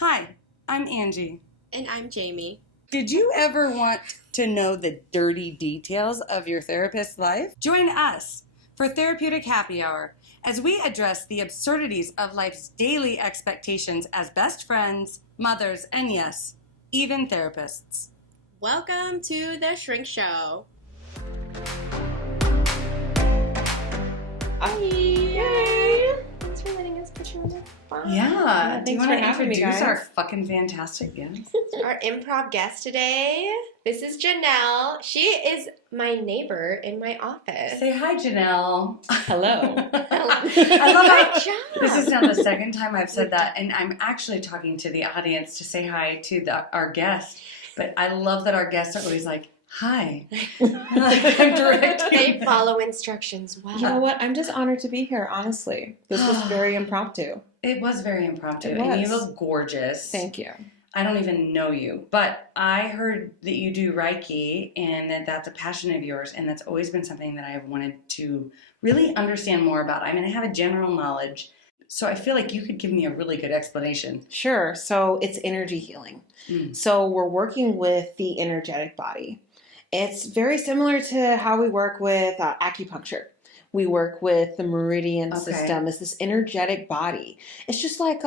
Hi, I'm Angee. And I'm Jaime. Did you ever want to know the dirty details of your therapist's life? Join us for Therapeutic Happy Hour as we address the absurdities of life's daily expectations as best friends, mothers, and yes, even therapists. Welcome to the Shrink Show. Hi! Yay! Thanks for letting us put you on the phone. Yeah, do you thanks want for to having me, introduce guys. our fucking fantastic guest? Our improv guest today, this is Jenelle. She is my neighbor in my office. Say hi, Jenelle. Hello. I love how Good job. this is now the second time I've said that, and I'm actually talking to the audience to say hi to our guest. But I love that our guests are always like, hi. I'm directing. They follow instructions well. You know what? I'm just honored to be here, honestly. This was very impromptu. It was very impromptu, It and you was. look gorgeous. Thank you. I don't even know you, but I heard that you do Reiki and that that's a passion of yours, and that's always been something that I've wanted to really understand more about. I mean, I have a general knowledge, so I feel like you could give me a really good explanation. Sure. So it's energy healing. Mm. So we're working with the energetic body. It's very similar to how we work with acupuncture. We work with the meridian system. It's this energetic body. It's just like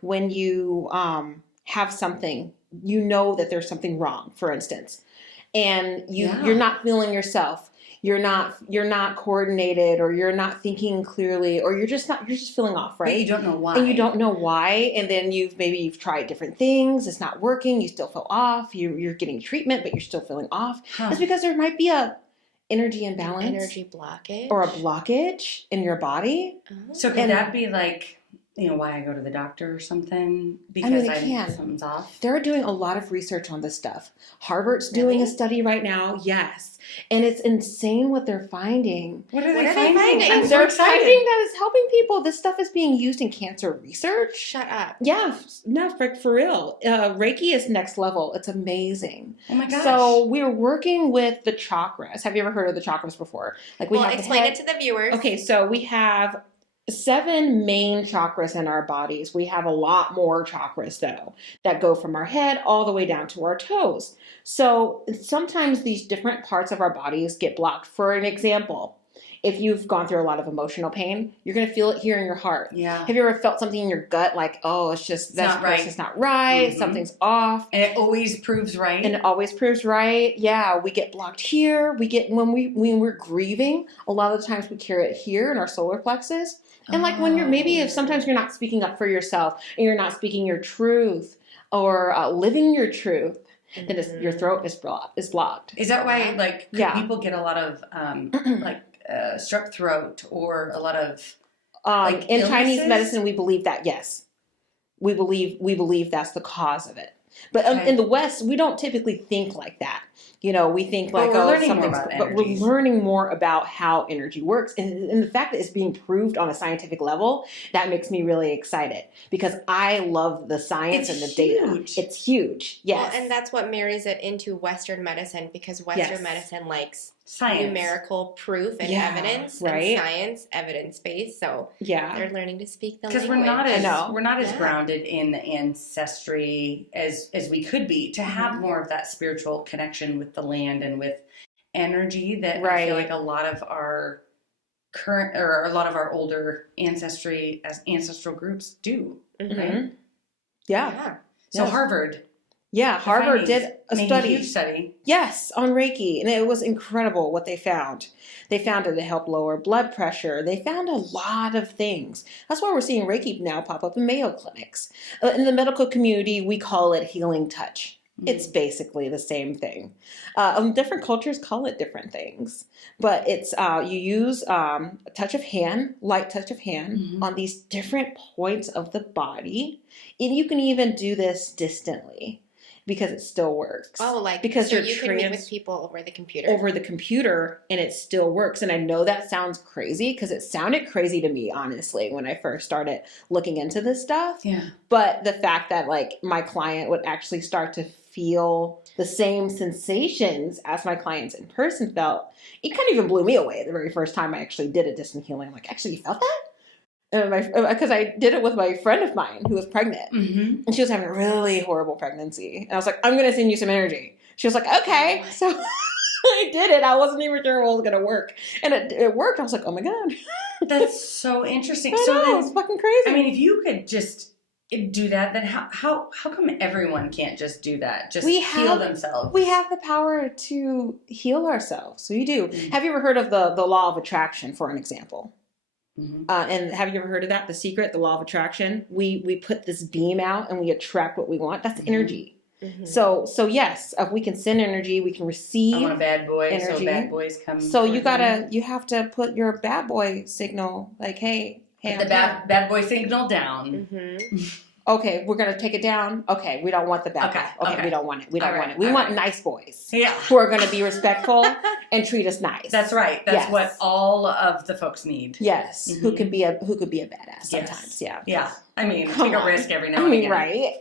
when you have something, you know that there's something wrong, for instance, and you're not feeling yourself. You're not coordinated, or you're not thinking clearly, or you're just feeling off, right? But you don't know why. And you don't know why, and then you've tried different things. It's not working. You still feel off. You're getting treatment, but you're still feeling off. Huh. It's because there might be a energy imbalance, Energy blockage. or a blockage in your body. Oh. So could that be like, why I go to the doctor or something? Because it can. Something's off? They're doing a lot of research on this stuff. Harvard's doing Really? a study right now. Yes. And it's insane what they're finding. What are What they are they finding? I'm so They're excited. finding that it's helping people. This stuff is being used in cancer research. Shut up. Yeah, no, for real. Reiki is next level. It's amazing. Oh my gosh. So we're working with the chakras. Have you ever heard of the chakras before? Like Well, have the explain head- it to the viewers. Okay, so we have 7 main chakras in our bodies. We have a lot more chakras, though, that go from our head all the way down to our toes. So sometimes these different parts of our bodies get blocked. For an example, if you've gone through a lot of emotional pain, you're going to feel it here in your heart. Yeah. Have you ever felt something in your gut like, oh, it's just that not right. person's not right, Mhm. something's off? And it always proves right. And it always proves right. Yeah, we get blocked here. We get when we're grieving, a lot of the times we carry it here in our solar plexus. And like when if sometimes you're not speaking up for yourself and you're not speaking your truth or living your truth, then your throat is blocked. Is that why, Yeah. people get a lot of, strep throat or a lot of, In Chinese illnesses? medicine, we believe that, yes. We believe that's the cause of it. But Okay. in the West, we don't typically think like that. We think But like, we're oh, learning more something's, about but we're energies. learning more about how energy works. And the fact that it's being proved on a scientific level, that makes me really excited because I love the science It's and the data. huge. It's huge. Yes. Well, and that's what marries it into Western medicine because Western Yes. medicine likes science. numerical proof and Yeah, evidence right? and science, evidence-based. So yeah. they're learning to speak the Because language. we're not as Yeah. grounded in the ancestry as we could be to have Mm-hmm. more of that spiritual connection with the land and with energy that I Right. feel like a lot of our current or a lot of our older ancestral groups do. Mhm. Right? Yeah. So Yes. Harvard. Yeah. the Harvard findings did a made study. huge study. Yes, on Reiki, and it was incredible what they found. They found that it helped lower blood pressure. They found a lot of things. That's why we're seeing Reiki now pop up in Mayo clinics. In the medical community, we call it healing touch. It's basically the same thing. Different cultures call it different things, but it's you use a touch of hand, light touch of hand, Mhm. on these different points of the body, and you can even do this distantly because it still works. Oh, like because so you're you can meet with people over the computer. over the computer and it still works. And I know that sounds crazy because it sounded crazy to me, honestly, when I first started looking into this stuff. Yeah. But the fact that like my client would actually start to feel the same sensations as my clients in person felt, it kind of even blew me away the very first time I actually did a distant healing. I'm like, actually, you felt that? Because I did it with my friend of mine who was pregnant, Mm-hmm. and she was having a really horrible pregnancy. And I was like, I'm going to send you some energy. She was like, okay. So I did it. I wasn't even sure it was going to work. And it worked. I was like, oh my God. That's so interesting. I So know, then, it's fucking crazy. I mean, if you could just do that, then how come everyone can't just do that? Just heal themselves. We have the power to heal ourselves. We do. Mm-hmm. Have you ever heard of the law of attraction, for an example? Mm-hmm. And have you ever heard of that? The secret, the law of attraction. We put this beam out and we attract what we want. That's energy. Mm-hmm. So yes, if we can send energy, we can receive. I want a bad boy, energy. so bad boys come. So you have to put your bad boy signal, like, hey, put the bad boy signal down. Mm-hmm. Okay, we're gonna take it down. Okay, we don't want the bad boy. Okay, we don't want it. We don't want it. We want nice boys. Yeah, who are gonna be respectful and treat us nice. That's right. That's what all of the folks need. Yes, Mm-hmm. who could be a badass sometimes. Yes. Yeah. Yeah. I mean, Come take on. a risk every now and again. Right.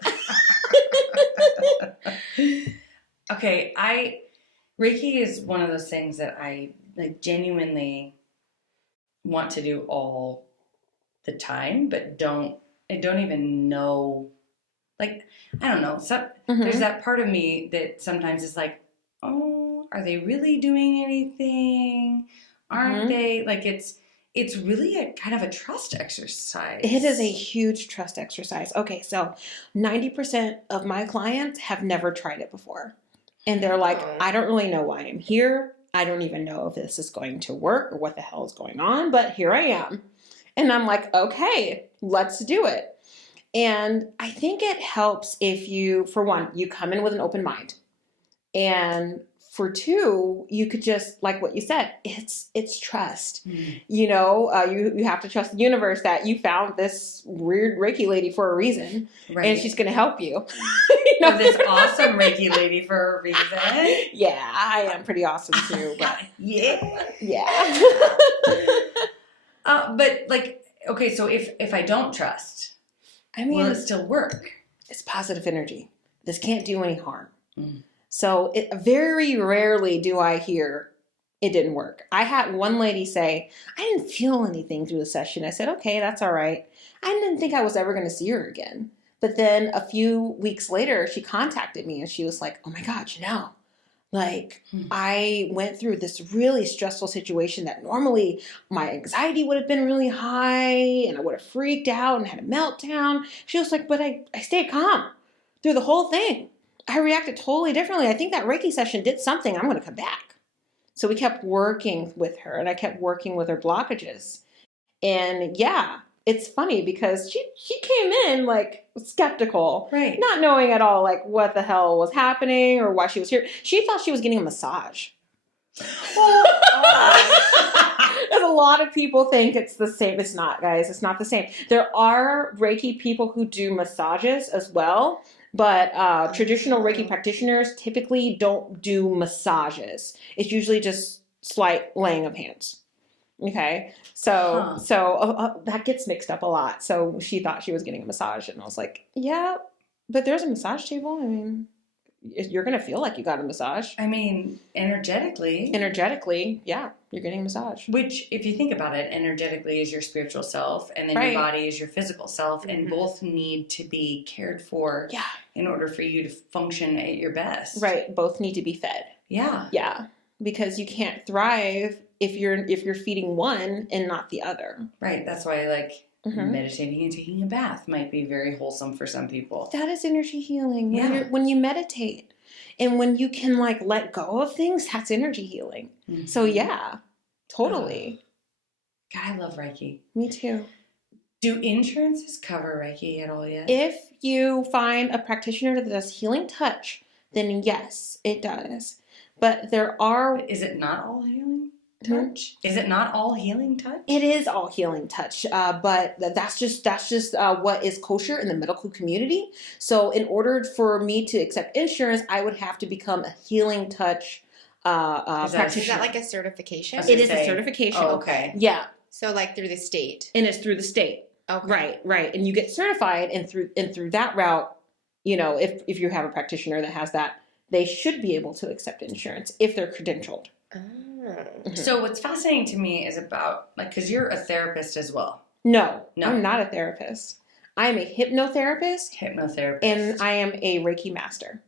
Okay, Reiki is one of those things that I like genuinely want to do all the time, but I don't even know. Like, I don't know. So there's that part of me that sometimes is like, oh, are they really doing anything? Aren't they? Like, it's really a kind of a trust exercise. It is a huge trust exercise. Okay, so 90% of my clients have never tried it before. And they're like, I don't really know why I'm here. I don't even know if this is going to work or what the hell is going on, but here I am. And I'm like, okay, let's do it. And I think it helps if you, for one, you come in with an open mind. And for two, you could just, like what you said, it's trust. Mm-hmm. You know, you have to trust the universe that you found this weird Reiki lady for a reason, Right. and she's going to help you. Or this awesome Reiki lady for a reason. Yeah, I am pretty awesome too. But yeah. But like, okay, so if I don't trust, I mean, will it still work? It's positive energy. This can't do any harm. Mm. So very rarely do I hear it didn't work. I had one lady say, I didn't feel anything through the session. I said, okay, that's all right. I didn't think I was ever going to see her again. But then a few weeks later, she contacted me and she was like, oh my God, Jenelle, like I went through this really stressful situation that normally my anxiety would have been really high and I would have freaked out and had a meltdown. She was like, but I stayed calm through the whole thing. I reacted totally differently. I think that Reiki session did something. I'm going to come back. So we kept working with her and I kept working with her blockages. And yeah, it's funny because she came in like skeptical, right? Not knowing at all like what the hell was happening or why she was here. She thought she was getting a massage. As a lot of people think it's the same. It's not, guys. It's not the same. There are Reiki people who do massages as well. But traditional Reiki practitioners typically don't do massages. It's usually just slight laying of hands. Okay, so that gets mixed up a lot. So she thought she was getting a massage, and I was like, yeah, but there's a massage table. I mean, you're gonna feel like you got a massage. I mean, energetically, yeah, you're getting a massage. Which, if you think about it, energetically is your spiritual self, and then your body is your physical self, and both need to be cared for. Yeah. In order for you to function at your best. Right. Both need to be fed. Yeah. Yeah. Because you can't thrive if you're feeding one and not the other. Right. That's why meditating and taking a bath might be very wholesome for some people. That is energy healing. Yeah. When you meditate and when you can like let go of things, that's energy healing. Mm-hmm. So yeah, totally. God, I love Reiki. Me too. Do insurances cover Reiki at all yet? If you find a practitioner that does healing touch, then yes, it does. But there are... Is it not all healing touch? Is it not all healing touch? It is all healing touch, but that's just what is kosher in the medical community. So in order for me to accept insurance, I would have to become a healing touch practitioner. Is that like a certification? It is a certification. Oh, okay. Yeah. So like through the state. And it's through the state. Okay. Right. And you get certified, and through that route, you know, if you have a practitioner that has that, they should be able to accept insurance if they're credentialed. Oh. So what's fascinating to me is about, like, because you're a therapist as well. No, No. I'm not a therapist. I'm a hypnotherapist Hypnotherapist. and I am a Reiki Master.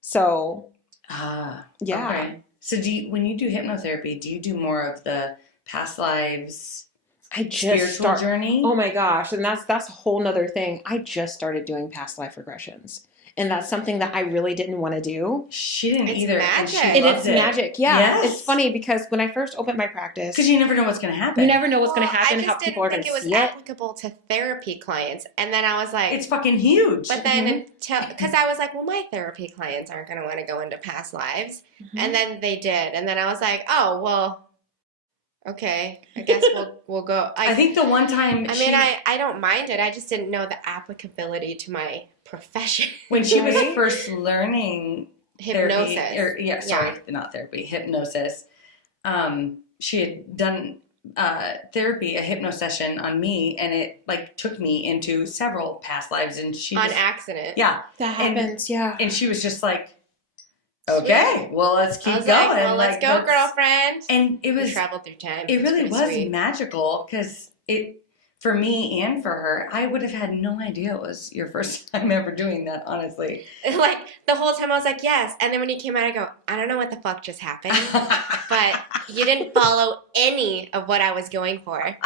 So, yeah. Okay. So when you do hypnotherapy, do you do more of the past lives spiritual journey? Oh my gosh, and that's a whole nother thing. I just started doing past life regressions. And that's something that I really didn't want to do. She didn't It's either. magic. And It's magic. Yeah. Yes. It's funny because when I first opened my practice, Because you never know what's going to happen. you never know what's going to happen, how people are going to see I just didn't think it was applicable to therapy clients. And then I was like... It's fucking huge. But then, because I was like, well, my therapy clients aren't going to want to go into past lives. Mm-hmm. And then they did. And then I was like, oh, well, okay. I guess we'll go. I think the one time I don't mind it. I just didn't know the applicability to my profession. When she was first learning Hypnosis. Not therapy, hypnosis. She had done therapy, a hypno session on me, and it like took me into several past lives, and she on accident. Yeah, that happens. Yeah, and she was just like, "Okay, well, let's keep going. Like, well, let's go, girlfriend." And it was traveled through time. It really was sweet. magical because it. For me and for her, I would have had no idea it was your first time ever doing that, honestly. Like, the whole time I was like, yes. And then when you came out, I go, I don't know what the fuck just happened. But you didn't follow any of what I was going for. And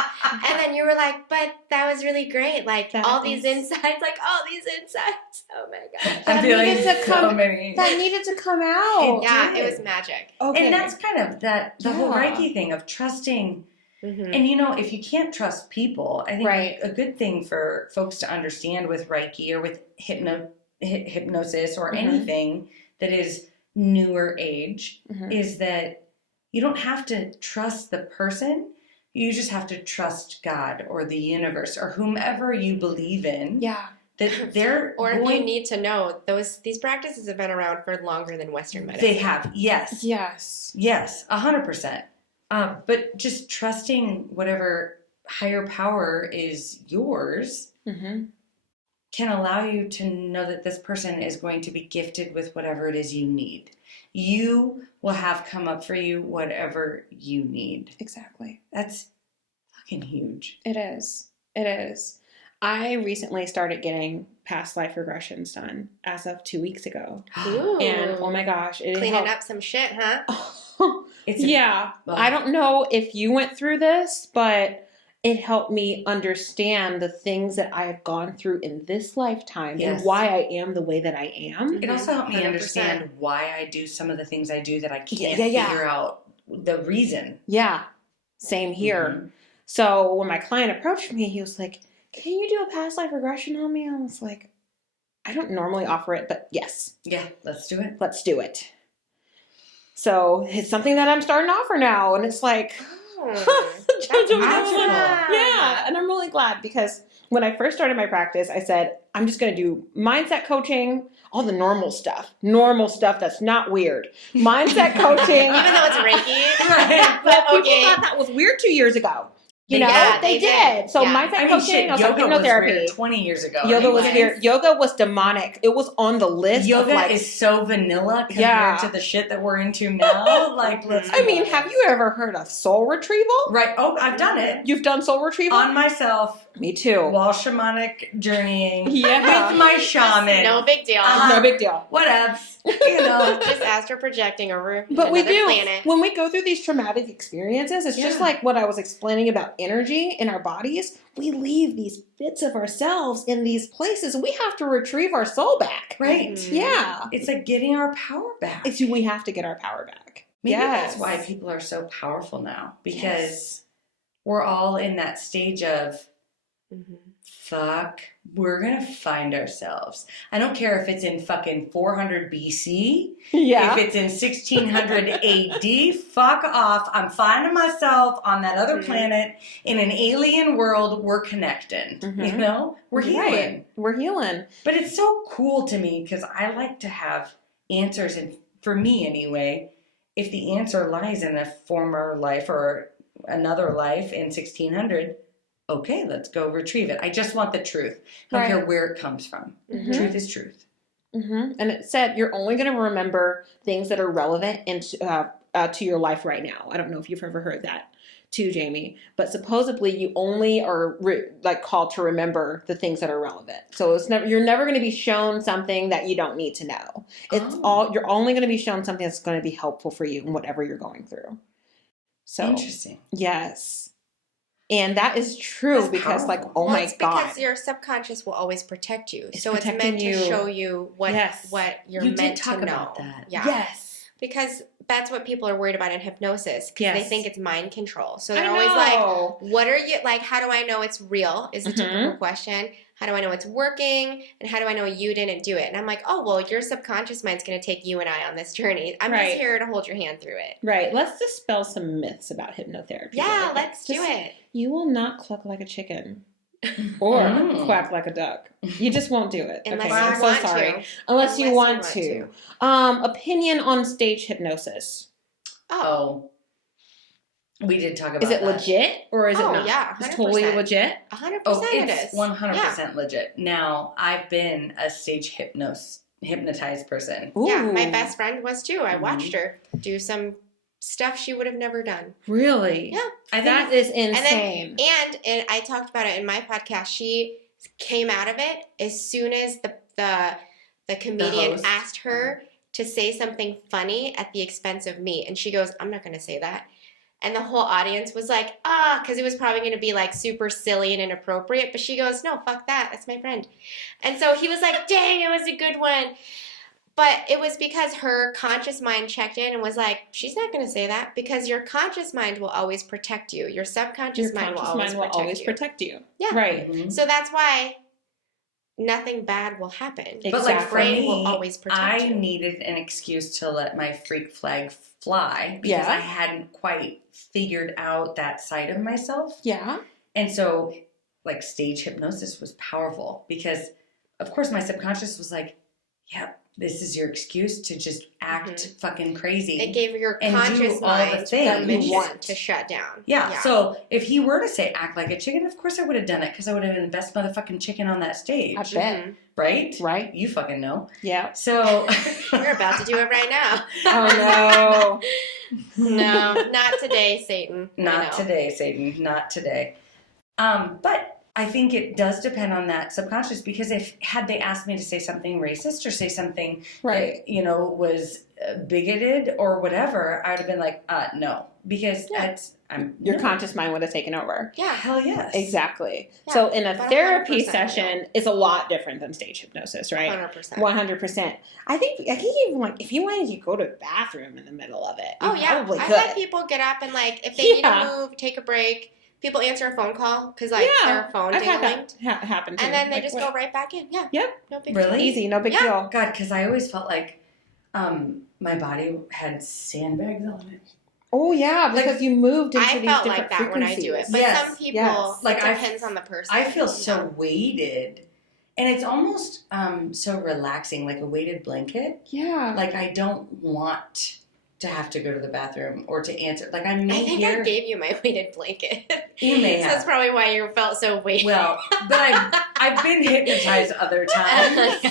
then you were like, but that was really great. Like, all these insights. Oh, my God. I'm feeling so many. That needed to come out. It was magic. Okay. And that's kind of the whole Reiki thing of trusting. Mm-hmm. And if you can't trust people, I think a good thing for folks to understand with Reiki or with hypnosis or anything that is newer age is that you don't have to trust the person. You just have to trust God or the universe or whomever you believe in. Yeah. That they're or if you need to know, these practices have been around for longer than Western medicine. They have, yes. Yes. Yes, 100%. But just trusting whatever higher power is yours can allow you to know that this person is going to be gifted with whatever it is you need. You will have come up for you whatever you need. Exactly. That's fucking huge. It is. It is. I recently started getting past life regressions done as of 2 weeks ago. Ooh. And oh my gosh, it cleaning up some shit, huh? I don't know if you went through this, but it helped me understand the things that I have gone through in this lifetime and why I am the way that I am. It also helped me 100%. understand why I do some of the things I do that I can't figure out the reason. Yeah, same here. So when my client approached me, he was like, can you do a past life regression on me? I was like, I don't normally offer it, but yes. Yeah, let's do it. Let's do it. So it's something that I'm starting to offer now. And it's like, That's magical. Yeah. And I'm really glad because when I first started my practice, I said, I'm just going to do mindset coaching, all the normal stuff that's not weird. Mindset coaching. Even though it's Reiki. Right. But people thought that was weird 2 years ago. You know, they did. So mindset coaching, also hypnotherapy. 20 years ago. Yoga was weird. Yoga was demonic. It was on the list. Yoga is so vanilla compared to the shit that we're into now. Like, I mean, have you ever heard of soul retrieval? Right. Oh, I've done it. You've done soul retrieval? On myself. Me too. While shamanic journeying. With my shaman. No big deal. No big deal. Whatevs. You know. Just astral projecting over but we do. planet. When we go through these traumatic experiences, it's just like what I was explaining about energy in our bodies. We leave these bits of ourselves in these places. We have to retrieve our soul back. Right. Yeah. It's like getting our power back. We have to get our power back. Maybe that's why people are so powerful now. Because we're all in that stage of fuck, we're going to find ourselves. I don't care if it's in fucking 400 BC. Yeah. If it's in 1600 AD, fuck off. I'm finding myself on that other planet in an alien world. We're connecting. You know? We're healing. Right. We're healing. But it's so cool to me because I like to have answers. And for me anyway, if the answer lies in a former life or another life in 1600, okay, let's go retrieve it. I just want the truth. I don't care where it comes from. Truth is truth. And it said you're only going to remember things that are relevant to your life right now. I don't know if you've ever heard that. too, Jaime. But supposedly you only are like called to remember the things that are relevant. So you're never going to be shown something that you don't need to know. You're only going to be shown something that's going to be helpful for you in whatever you're going through. So Interesting. Yes. And that is true That's because powerful. like, oh Well, my it's God. because your subconscious will always protect you. It's So it's protecting meant you. to show you what Yes. you're You meant did talk to know. about that. Yeah. Yes. Because that's what people are worried about in hypnosis. Because they Yes. think it's mind control. So they're I always know. like, what are you, like, how do I know it's real is the typical Mhm. question. How do I know it's working? And how do I know you didn't do it? And I'm like, oh, well, your subconscious mind's going to take you and I on this journey. I'm Right. just here to hold your hand through it. Right. Let's dispel some myths about hypnotherapy. Yeah, really quick. let's do Just- it. You will not cluck like a chicken or quack like a duck. You just won't do it. Unless Okay, you I'm want so sorry. to. Unless you want to. Opinion on stage hypnosis. Oh, We did talk about Is it that. legit or is it Oh, not? yeah, It's totally 100%. legit. 100% Oh, it it's is. 100% legit. Now, I've been a stage hypnotized person. Yeah, my Ooh. best friend was too. I Mhm. watched her do some stuff she would have never done. Really? Yeah. I think That is insane. And I talked about it in my podcast. She came out of it as soon as the comedian host. asked her to say something funny at the expense of me. And she goes, I'm not going to say that. And the whole audience was like, because it was probably going to be like super silly and inappropriate. But she goes, no, fuck that. That's my friend. And so he was like, dang, it was a good one. But it was because her conscious mind checked in and was like, she's not going to say that because your conscious mind will always protect you. Your subconscious mind will always protect you. Yeah. Right. Mhm. So that's why nothing bad will happen. Exactly. But like for brain me, will always protect I you. needed an excuse to let my freak flag fly because Yeah. I hadn't quite figured out that side of myself. Yeah. And so, like, stage hypnosis was powerful because, of course, my subconscious was like, yep, this is your excuse to just act fucking crazy. It gave your and do conscious all the mind things. permission to shut down. Yeah, so if he were to say act like a chicken, of course I would have done it because I would have been the best motherfucking chicken on that stage. I bet. Mhm. Right? Right. You fucking know. Yeah. So. You're about to do it right now. Oh No, not today, Satan. I Not know. today, Satan. Not today. But I think it does depend on that subconscious because had they asked me to say something racist or say something Right. that, was bigoted or whatever, I would have been like, no, because Your no. conscious mind would have taken over. Yeah. Hell yes. Exactly. Yeah, So in a but therapy 100% session is a lot different than stage hypnosis, right? 100%. 100%. I think even like if you wanted to go to the bathroom in the middle of it, you Oh, yeah. probably I've could. had people get up and, like, if they need Yeah. to move, take a break, people answer a phone call because, like, their phone I've had ding-a-linged. that happen too. And then they Like, just what? go right back in. Yeah. Yep. No big Really? deal. Easy, no big Yeah. deal. God, because I always felt like my body had sandbags on it. Oh yeah, because you moved into I these felt different like that when I do it. frequencies. But Yes, some people, yes. Like, it depends on the person. I feel so Yeah. weighted. And it's almost so relaxing, like a weighted blanket. Yeah. Like I don't want to have to go to the bathroom or to answer. Like I'm I think here. I gave you my weighted blanket. You may So have. that's probably why you felt so weighted. Well, but I've been hypnotized other times,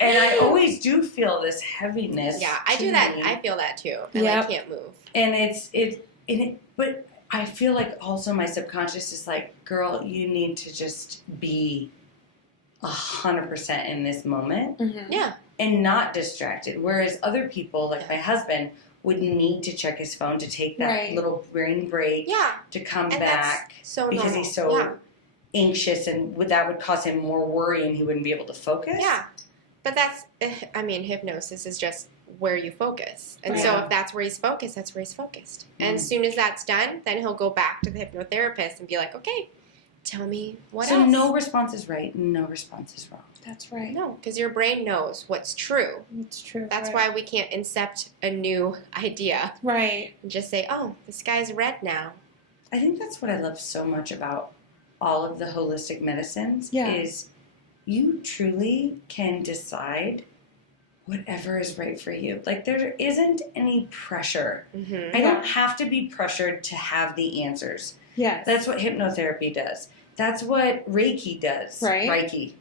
and I always do feel this heaviness. Yeah, I to do that. me. I feel that too. And Yep. I can't move. And but I feel like also my subconscious is like, girl, you need to just be 100% in this moment Mhm. Yeah. and not distracted. Whereas other people, like my husband, would need to check his phone to take that Right. little brain break Yeah. to come And back that's so because normal. he's so Yeah. anxious, and that would cause him more worry, and he wouldn't be able to focus. Yeah. But hypnosis is just where you focus. And so Right. if that's where he's focused, that's where he's focused. And Mm. as soon as that's done, then he'll go back to the hypnotherapist and be like, okay, tell me what So else. no response is right, no response is wrong. That's right. No, because your brain knows what's true. It's true. That's right. why we can't incept a new idea Right. and just say, oh, the sky's red now. I think that's what I love so much about all of the holistic medicines Yeah. is you truly can decide whatever is right for you. Like there isn't any pressure. Mm-hmm. I Yeah. don't have to be pressured to have the answers. Yes. That's what hypnotherapy does. That's what Reiki does. Right.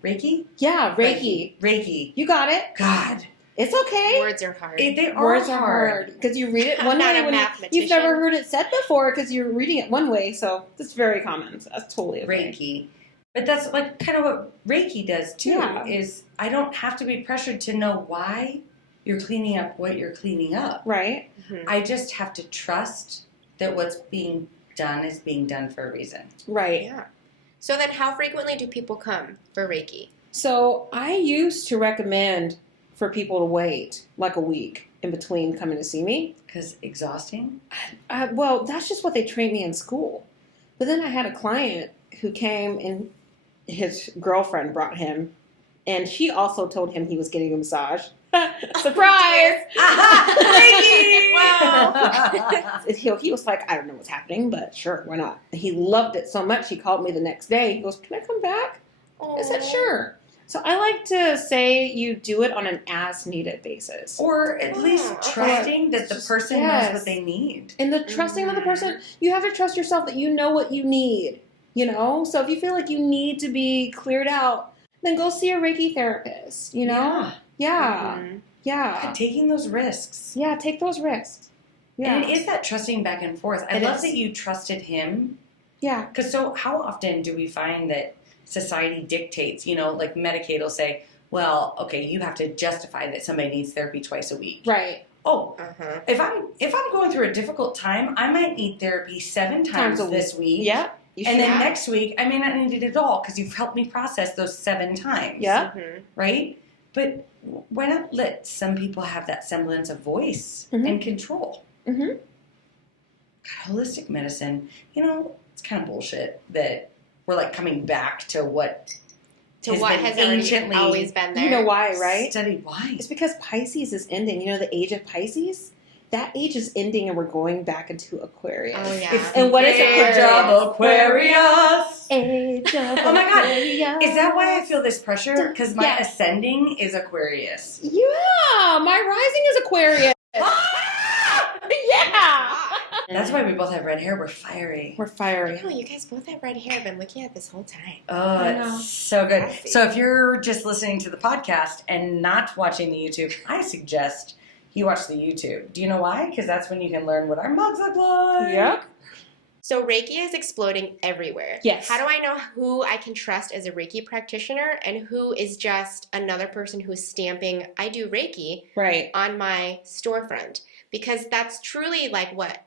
Reiki. Yeah, Reiki. Reiki. You got it. God. It's okay. Words are hard. They are Words are hard. hard because you read it I'm one not way a when mathematician. you've never heard it said before because you're reading it one way. So that's very common. So that's totally okay. Reiki. But that's like kind of what Reiki does too, Yeah. is I don't have to be pressured to know why you're cleaning up what you're cleaning up. Right. Mm-hmm. I just have to trust that what's being done is being done for a reason. Right. Yeah. So then how frequently do people come for Reiki? So I used to recommend for people to wait like a week in between coming to see me. Because exhausting? Well, that's just what they trained me in school. But then I had a client who came and his girlfriend brought him, and she also told him he was getting a massage. Surprise! Reiki! Wow. He was like, I don't know what's happening, but sure, why not? He loved it so much, he called me the next day. He goes, can I come back? I said, sure. So I like to say you do it on an as-needed basis. Or at least okay. trusting that the person knows Yes. what they need. And the trusting of the person, you have to trust yourself that you know what you need, you know? So if you feel like you need to be cleared out, then go see a Reiki therapist, you know? Yeah. Mhm. Yeah. Taking those risks. Yeah, take those risks. Yeah. And it is that trusting back and forth. I It love is. that you trusted him. Yeah. Because so how often do we find that society dictates, like Medicaid will say, well, okay, you have to justify that somebody needs therapy twice a week. Right. Oh, Uh-huh. if I'm going through a difficult time, I might need therapy 7 times a this week. Yeah. You And should. then next week, I may not need it at all because you've helped me process those 7 times. Yeah. Mhm. Right? But why not let some people have that semblance of voice Mhm. and control? Mm-hmm. God, holistic medicine, it's kind of bullshit that we're like coming back to what To has what been has already anciently always been there. You know why, right? studied. Why? It's because Pisces is ending. You know, the age of Pisces? That age is ending and we're going back into Aquarius. Oh, yeah. It's And what is the age of Aquarius? Age of Oh my God. Aquarius. Is that why I feel this pressure? Because my Yeah. ascending is Aquarius. Yeah, my rising is Aquarius. Yeah. That's why we both have red hair. We're fiery. We're fiery. Oh, you guys both have red hair. I've been looking at this whole time. Oh, I know. it's so good. Classy. So if you're just listening to the podcast and not watching the YouTube, I suggest you watch the YouTube. Do you know why? Because that's when you can learn what our mugs look like. Yep. So Reiki is exploding everywhere. Yes. How do I know who I can trust as a Reiki practitioner and who is just another person who's stamping, I do Reiki, Right. on my storefront? Because that's truly like what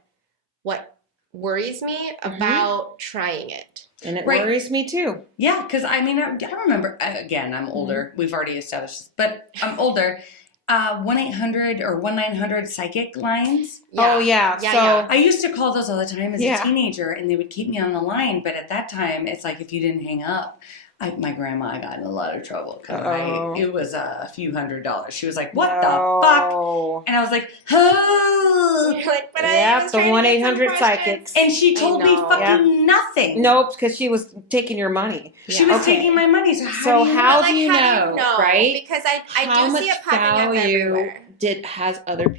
worries me about trying it. And it Right. worries me too. Yeah, because I remember, again, I'm older. We've already established this, but I'm older. 1-800 or 1-900 psychic lines. Oh, yeah. Yeah, So, yeah. I used to call those all the time as Yeah. a teenager, and they would keep me on the line. But at that time, it's like if you didn't hang up, my grandma got in a lot of trouble. 'Cause Uh-oh. it was a few $100s. She was like, "What the fuck?" No. And I was like, "Oh." You're like, but I Yep, was the trying to get some 1-800 questions. psychics. And she told me know. fucking nothing. Nope, because she was taking your money. She was Okay. taking my money. So how So do you how know? But, like, do you how know, right? Because I How do much see it popping up value everywhere.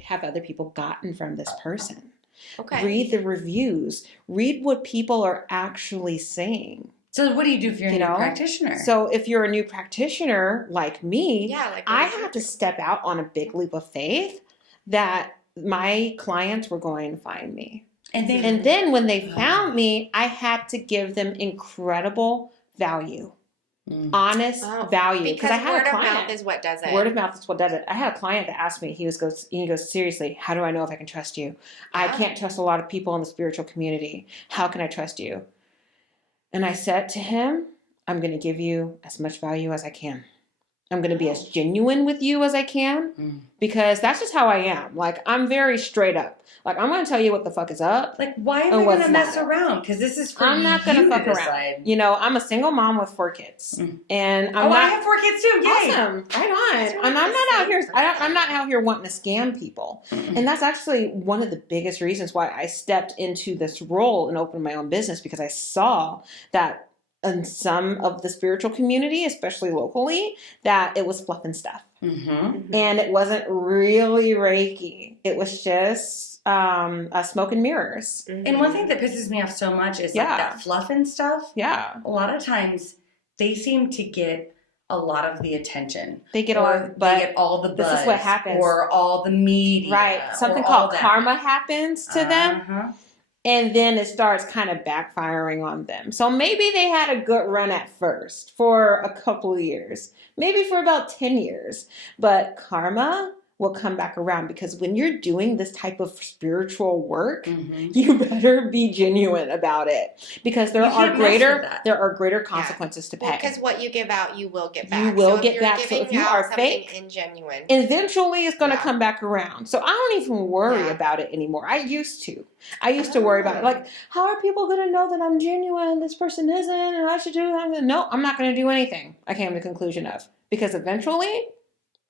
have other people gotten from this person? Okay. Read the reviews. Read what people are actually saying. So what do you do if you're a You new know? practitioner? So if you're a new practitioner like me, Yeah, like I what do you had to step out on a big leap of faith that my clients were going to find me. and they And then when they found me, I had to give them incredible value, honest Oh, value. Because I had word a of client. mouth is what does it. Word of mouth is what does it. I had a client that asked me, he goes, seriously, how do I know if I can trust you? I Yeah. can't trust a lot of people in the spiritual community. How can I trust you? And I said to him, I'm going to give you as much value as I can. I'm going to be as genuine with you as I can because that's just how I am. Like, I'm very straight up. Like, I'm going to tell you what the fuck is up. like, why am And I what's going to mess not. around? Because this is for I'm not going to fuck around. decide. You know, I'm a single mom with 4 kids. And I'm I not have 4 kids too. Yay! awesome. Right on. And I'm not out here. I'm not out here wanting to scam people. And that's actually one of the biggest reasons why I stepped into this role and opened my own business, because I saw that in some of the spiritual community, especially locally, that it was fluff and stuff. Mm-hmm. And it wasn't really Reiki. It was just smoke and mirrors. And one thing that pisses me off so much is like Yeah. that fluff and stuff. Yeah. A lot of times they seem to get a lot of the attention. They get or but they get all the buzz. this is what happens. Or all the media. Right. Something or all called that. karma happens to them. Uh-huh. And then it starts kind of backfiring on them. So maybe they had a good run at first for a couple of years, maybe for about 10 years. But karma will come back around, because when you're doing this type of spiritual work, you better be genuine about it, because there are greater consequences to pay. Because what you give out, you will get back. You will so get back. So if you are fake, ingenuine, eventually it's going to come back around. So I don't even worry about it anymore. I used to worry about it. Like, how are people going to know that I'm genuine? This person isn't, and I should do something. No, I'm not going to do anything. I came to the conclusion of, because eventually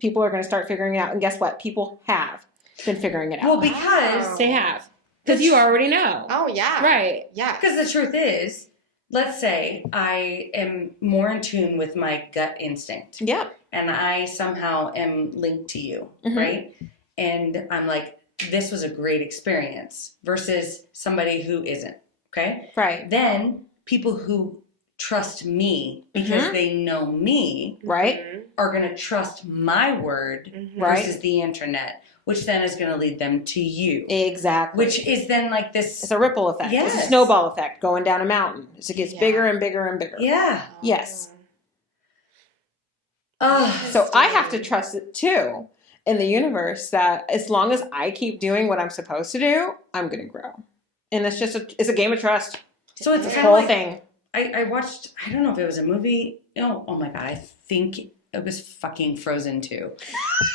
people are going to start figuring it out. And guess what? People have been figuring it out. Well, because they have. Because you already know. Oh, yeah. Right. Yeah. Because the truth is, let's say I am more in tune with my gut instinct. Yep. And I somehow am linked to you, right? And I'm like, this was a great experience, versus somebody who isn't, okay? Right. Then people who trust me because they know me, right, are going to trust my word versus the internet, which then is going to lead them to you. Exactly. Which is then like this... It's a ripple effect. Yes. It's a snowball effect going down a mountain. As it gets bigger and bigger and bigger. Yeah. Yes. Oh, so I have to trust it too, in the universe, that as long as I keep doing what I'm supposed to do, I'm going to grow. And it's just it's a game of trust. So it's this kind whole of like, thing. I watched, I don't know if it was a movie. Oh my God. I think it was fucking Frozen 2.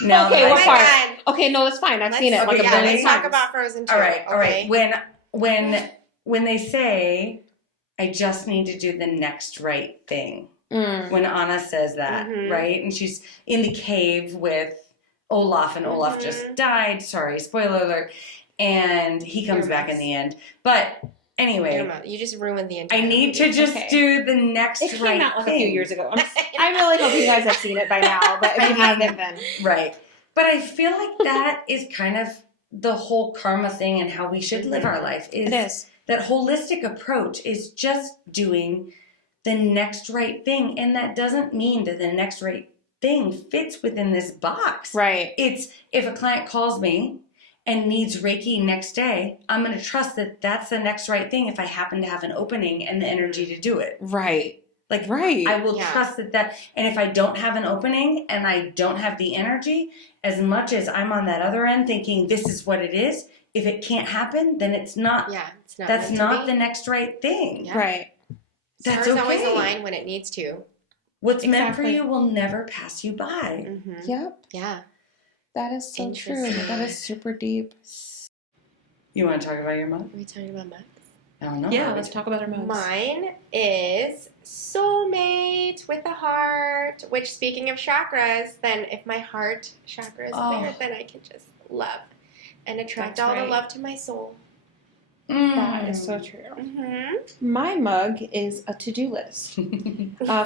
No, okay, what part? God. Okay, no, that's fine. I've seen it like a billion let's times. talk about Frozen 2. All right. When they say, I just need to do the next right thing. When Anna says that, right? And she's in the cave with Olaf, and Olaf just died. Sorry, spoiler alert. And he comes back in the end. But anyway, you just ruined the entire I need to just do the next right thing. It came out like a few years ago. I really hope you guys have seen it by now, but if you haven't, then... Right. But I feel like that is kind of the whole karma thing and how we should live our life. It is. That holistic approach is just doing the next right thing. And that doesn't mean that the next right thing fits within this box. Right. It's, if a client calls me and needs Reiki next day, I'm going to trust that that's the next right thing if I happen to have an opening and the energy to do it. Right. Like, right. I will trust that, and if I don't have an opening and I don't have the energy, as much as I'm on that other end thinking this is what it is, if it can't happen, then it's not, that's not the next right thing. Yeah. Right. That's Stars okay. always align when it needs to. What's meant for you will never pass you by. Yep. Yeah. That is so true. That is super deep. You want to talk about your mug? Are we talking about mugs? I don't know. Yeah, let's talk about our mugs. Mine is soulmate with a heart, which, speaking of chakras, then if my heart chakra is there, then I can just love and attract all the love to my soul. That is so true. My mug is a to-do list.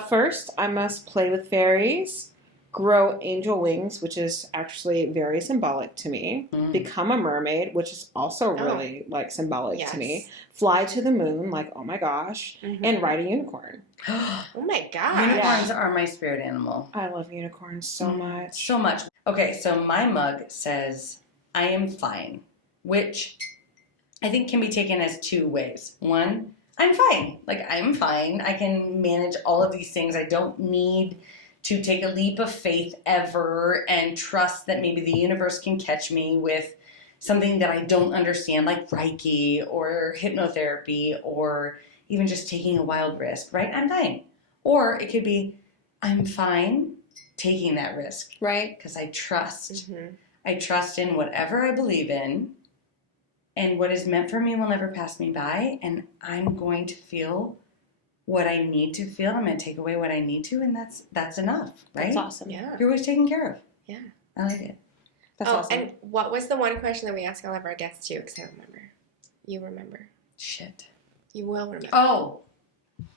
First, I must play with fairies, grow angel wings, which is actually very symbolic to me, become a mermaid, which is also really like symbolic to me, fly to the moon, like, oh my gosh, and ride a unicorn. Oh my gosh. Unicorns are my spirit animal. I love unicorns so much. So much. Okay, so my mug says, I am fine, which I think can be taken as two ways. One, I'm fine. Like, I'm fine. I can manage all of these things. I don't need to take a leap of faith ever and trust that maybe the universe can catch me with something that I don't understand, like Reiki or hypnotherapy or even just taking a wild risk, right? I'm fine. Or it could be, I'm fine taking that risk. Right. Because I trust. I trust in whatever I believe in, and what is meant for me will never pass me by, and I'm going to feel what I need to feel. I'm going to take away what I need to, and that's enough, right? That's awesome. Yeah. You're always taken care of. Yeah. I like it. That's awesome. And what was the one question that we ask all of our guests too? Because I don't remember. You remember. Shit. You will remember. Oh.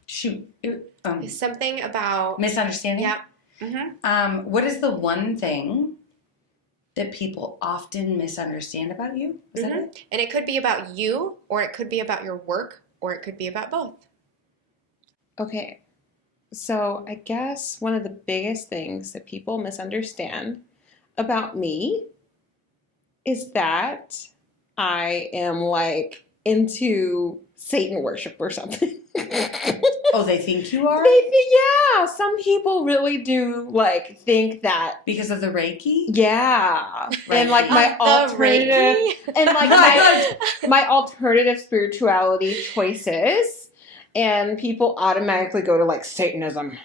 Shoot. It's something about... Misunderstanding? Yep. What is the one thing that people often misunderstand about you? Is that it? And it could be about you, or it could be about your work, or it could be about both. Okay. So I guess one of the biggest things that people misunderstand about me is that I am like into Satan worship or something. Oh, they think you are? They think, yeah, some people really do like think that Because of the Reiki? yeah. And like Reiki. my The alternative Reiki? and like my alternative spirituality choices, and people automatically go to like Satanism.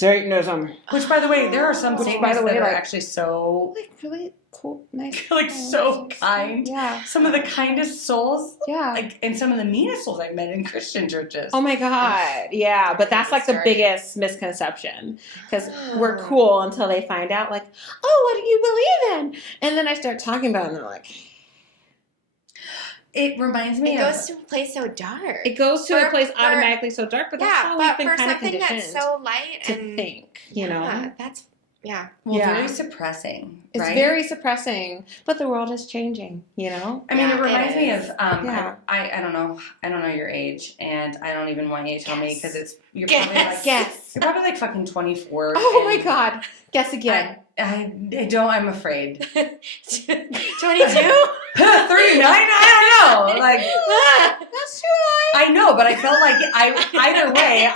Which, by the way, there are some Which, Satanists by the way, that are like- actually so, Like really cool, nice. like so kind. Yeah. Some of the kindest souls, Yeah. like, and some of the meanest souls I've met in Christian churches. Oh my God. Yeah. But that's like the Story. biggest misconception, because we're cool until they find out, like, oh, what do you believe in? And then I start talking about it and they're like, It reminds me It of... goes to a place so dark. it goes to a For- place for- automatically so dark, but that's yeah, how we've but been for kind of something conditioned that's so light to and think, you know? yeah, that's Well, Yeah. very suppressing, It's right? very suppressing, but the world is changing, you know? I mean, Yeah, it reminds it me is. of, Yeah. I don't know your age, and I don't even want you to tell me, because it's, you're Guess. probably like, Guess. you're probably like fucking 24. Oh my and God. Guess again. I don't, I'm afraid. 22? 39? I don't know. Like, That's true. I know, but I felt like either way,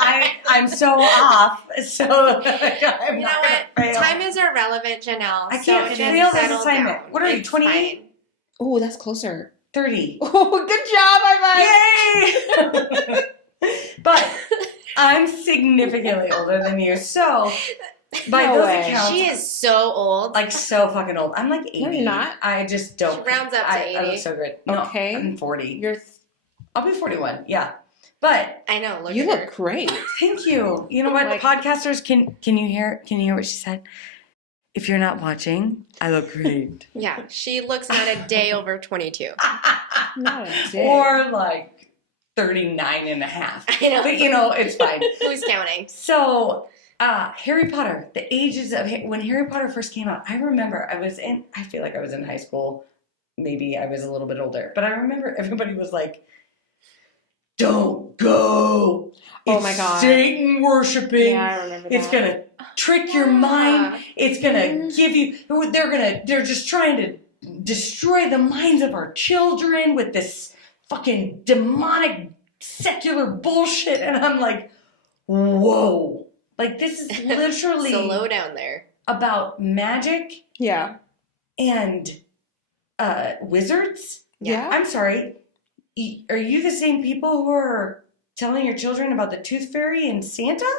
I'm so off. So I'm You know not what? gonna fail. Time is irrelevant, Janelle. I so can't just fail this settle assignment. down. What are you, It's 28? fine. Oh, that's closer. 30. Oh, good job, high five. Yay! But I'm significantly older than you, so by No those way. accounts, She is so old. like so fucking old. I'm like 80. No, you're not. I just don't. She rounds up to I 80. look so good. No, Okay. I'm 40. You're I'll be 41. Yeah, but I know. Look you at look her. great. thank you. You know what, Like- podcasters, can you hear what she said? If you're not watching, I look great. Yeah, she looks not a day over 22. Not a day. Or like 39 and a half. I know. But you know, it's fine. Who's counting? So, Harry Potter, the ages of when Harry Potter first came out, I remember I feel like I was in high school. Maybe I was a little bit older, but I remember everybody was like, don't go. Oh It's my God. Satan worshiping. Yeah, I remember that. It's going to trick your Yeah. mind. It's going to give you, they're just trying to destroy the minds of our children with this fucking demonic secular bullshit. And I'm like, whoa. Like, this is literally Slow down there. about magic Yeah. and wizards. Yeah. I'm sorry. Are you the same people who are telling your children about the tooth fairy and Santa?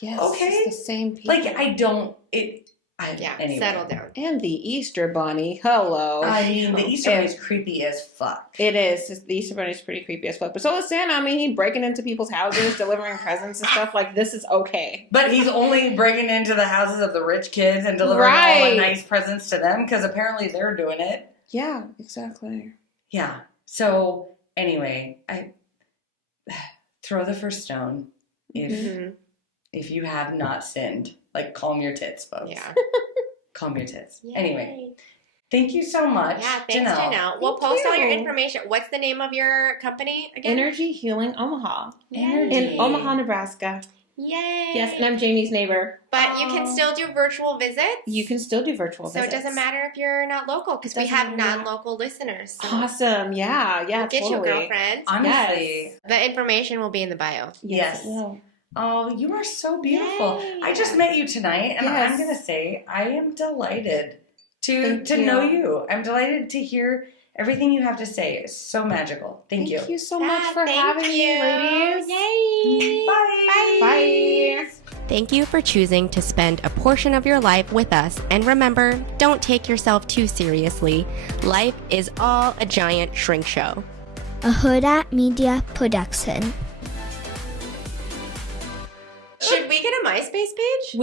Yes. Okay. It's the same people. Like, Yeah, anyway. settle down. And the Easter Bunny. Hello. I mean, the Easter And- Bunny is creepy as fuck. It is. The Easter Bunny is pretty creepy as fuck. But so is Santa. I mean, he's breaking into people's houses, delivering presents and stuff. Like, this is okay. But he's only breaking into the houses of the rich kids and delivering all Right. the nice presents to them because apparently they're doing it. Yeah, exactly. Yeah. So anyway, I throw the first stone Mhm. if you have not sinned. Like, calm your tits, folks. Yeah. Calm your tits. Yay. Anyway, thank you so much, Yeah, thanks, Janelle. We'll Thank post all your you. information. What's the name of your company again? Energy Healing Omaha. Energy. In Omaha, Nebraska. Yay. Yes, and I'm Jamie's neighbor. But you can still do virtual visits. You can still do virtual So it visits. doesn't matter if you're not local because we Doesn't have matter. non-local listeners. So Awesome. Yeah, yeah, we'll get totally. you, girlfriend. Honestly. The information will be in the bio. Yes. it will. Oh, you are so beautiful. Yay. I just met you tonight, and Yes. I'm going to say I am delighted to Thank you. know you. I'm delighted to hear everything you have to say. It's so magical. Thank you. Thank you so much for Thank having me, you. ladies. Yay. Bye. Bye. Thank you for choosing to spend a portion of your life with us. And remember, don't take yourself too seriously. Life is all a giant shrink show. A Huda Media Production. Should we get a MySpace page?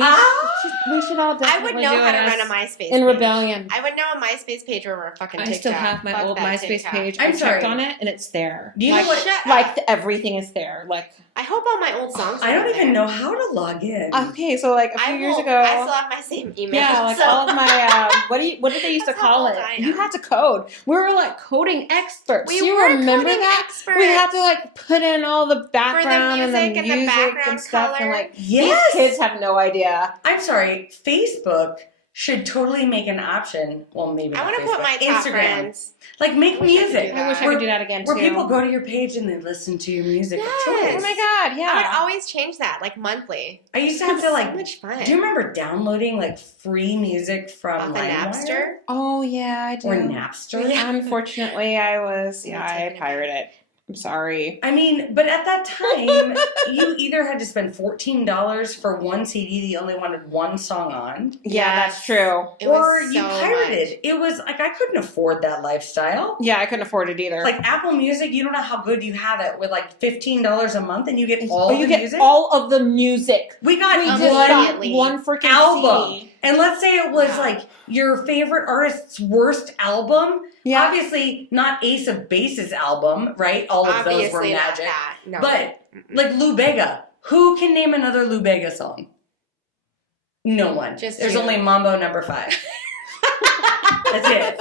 We should all I definitely would know do how to it run a as- MySpace page. in rebellion. I would know a MySpace page over a fucking I TikTok. still have my Fuck old that MySpace TikTok. page. I'm I sorry. checked on it, and it's there. Do you know like, what? Shut like up. everything is there. Like, I hope all my old songs I are don't on even there. know how to log in. okay, so like a few years ago, I still have my same email. yeah, like so. all of my what did they used to That's how call old it? I You am. had to code. We were like coding experts. We you were remember coding that? experts. We had to like put in all the background and the music and the music background and stuff, and color. like Yes! these kids have no idea. I'm sorry, Facebook should totally make an option. Well, maybe I not want to Facebook. put my top Instagram. friends. Like make Wish I could music. do that. I wish I Where- could do that again Where too. people go to your page and they listen to your music of Yes. choice. Oh my god, yeah. I would always change that, like monthly. I used to have to So like. much fun. Do you remember downloading like free music from Off a LimeWire Napster? Oh yeah, I do. or Napster? Yeah. Unfortunately, I taking it pirated it. I'm sorry. I mean, but at that time, you either had to spend $14 for one CD that you only wanted one song on, Yeah, Yes. that's true. It or was you so pirated. much. It was like I couldn't afford that lifestyle. Yeah, I couldn't afford it either. Like Apple Music, you don't know how good you have it with like $15 a month, and you get all oh, the you get music. all of the music. We got We just just one got Immediately. one freaking album, CD. and let's say it was Yeah. like your favorite artist's worst album. Yeah. Obviously, not Ace of Base's album, right? All of those were Obviously not magic. that. No. But like Lou Bega, who can name another Lou Bega song? No one. Just There's you. only Mambo Number 5. That's it.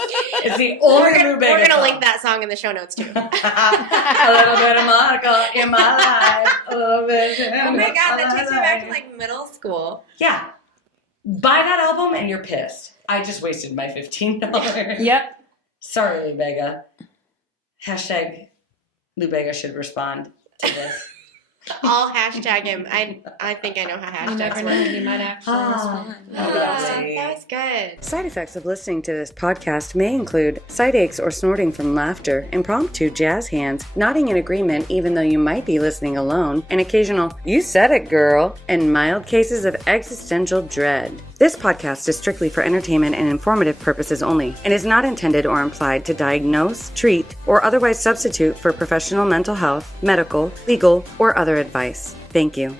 It's the only Lou Bega we're gonna song. link that song in the show notes too. A little bit of Monica in my life. A little bit. Oh my god, that takes me back to like middle school. Yeah. Buy that album and you're pissed. I just wasted my $15. Yep. Sorry, Lou Bega. Hashtag Lou Bega should respond to this. I'll hashtag him. I think I know how You hashtags never know. work. You might actually respond. Oh, Yeah, that was good. Side effects of listening to this podcast may include side aches or snorting from laughter, impromptu jazz hands, nodding in agreement even though you might be listening alone, an occasional "you said it, girl," and mild cases of existential dread. This podcast is strictly for entertainment and informative purposes only and is not intended or implied to diagnose, treat, or otherwise substitute for professional mental health, medical, legal, or other advice. Thank you.